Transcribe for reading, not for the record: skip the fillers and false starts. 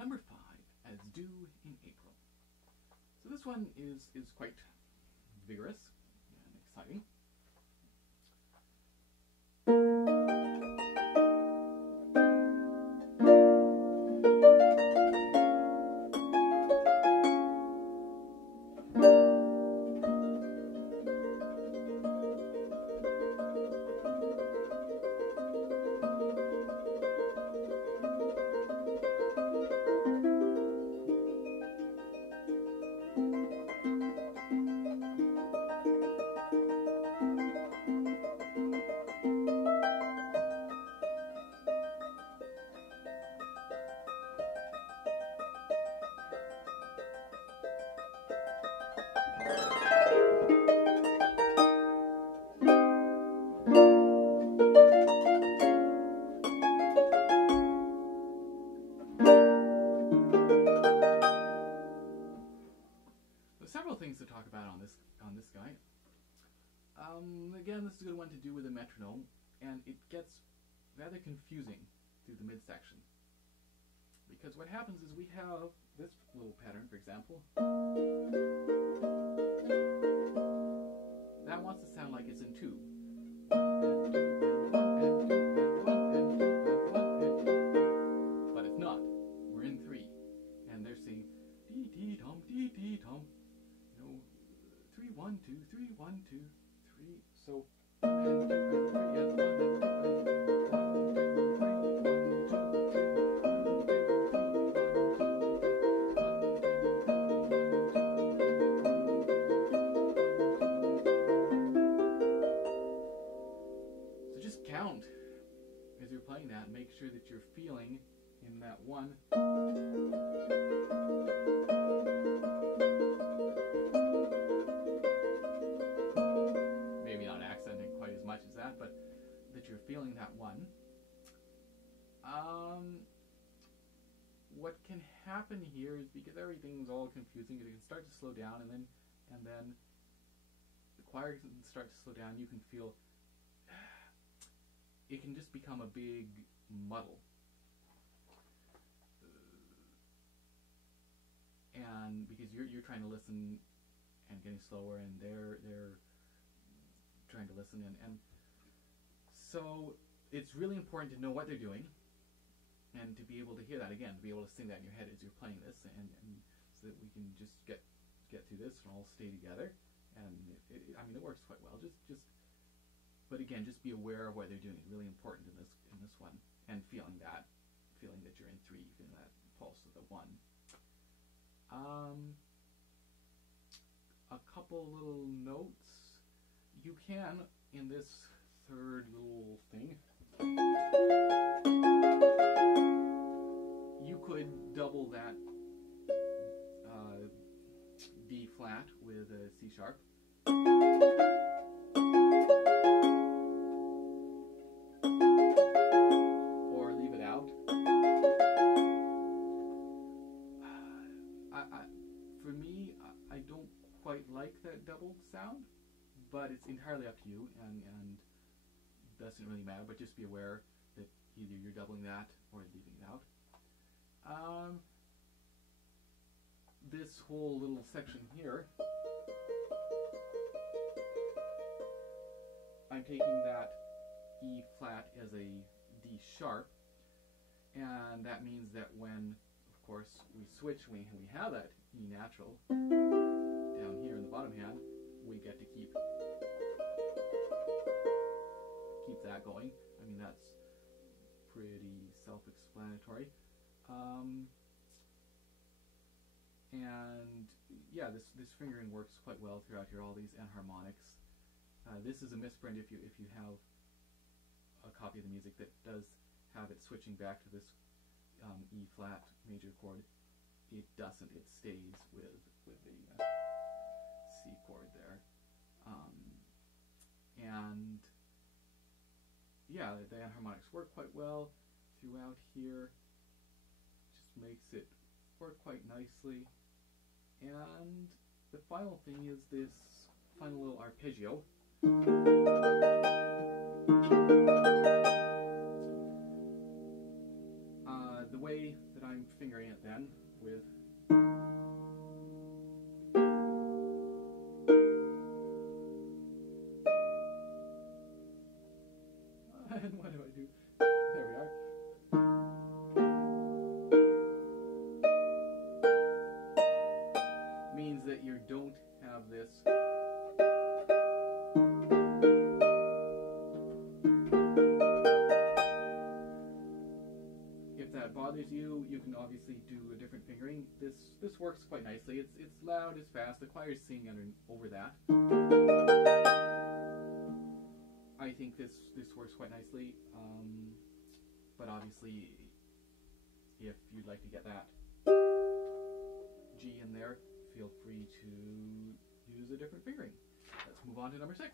Number 5, As Dew in April. So this one is quite vigorous and exciting. Several things to talk about on this guy. Again, this is a good one to do with a metronome, and it gets rather confusing through the midsection. Because what happens is we have this little pattern, for example. That wants to sound like it's in 2. But it's not. We're in 3. And they're saying dee-dee-dum, dee-dee-dum. 3, 1, 2, 3, 1, 2, 3. So 1 and 2 and 3 and 1 and 2 and 1, 2, 3, 1, 2, 1, 2, 3, 1, 2, 3. So just count as you're playing that and make sure that you're feeling in that 1. But that you're feeling that 1. What can happen here is, because everything's all confusing, it can start to slow down, and then the choir can start to slow down. You can feel it can just become a big muddle, and because you're trying to listen and getting slower, and they're trying to listen, and so it's really important to know what they're doing and to be able to hear that again, to be able to sing that in your head as you're playing this, and so that we can just get through this and all stay together. And I mean, it works quite well. But again, just be aware of what they're doing. It's really important in this one, and feeling that you're in 3, feeling that pulse of the 1. A couple little notes. You can, in this 3rd little thing, you could double that B flat with a C sharp. Or leave it out. For me, I don't quite like that double sound, but it's entirely up to you, and doesn't really matter, but just be aware that either you're doubling that or leaving it out. This whole little section here, I'm taking that E flat as a D sharp, and that means that when, of course, we switch, we have that E natural down here in the bottom hand, we get to keep that going. I mean, that's pretty self-explanatory. And yeah, this fingering works quite well throughout here, all these enharmonics. This is a misprint if you have a copy of the music that does have it switching back to this E flat major chord. It doesn't. It stays with the C chord there. And yeah, the enharmonics work quite well throughout here. Just makes it work quite nicely. And the final thing is this final little arpeggio. The way that I'm fingering it then again with. And what do I do? There we are. Means that you don't have this. If that bothers you, you can obviously do a different fingering. This works quite nicely. It's loud, it's fast. The choir's singing over that. I think this works quite nicely, but obviously, if you'd like to get that G in there, feel free to use a different fingering. Let's move on to number 6.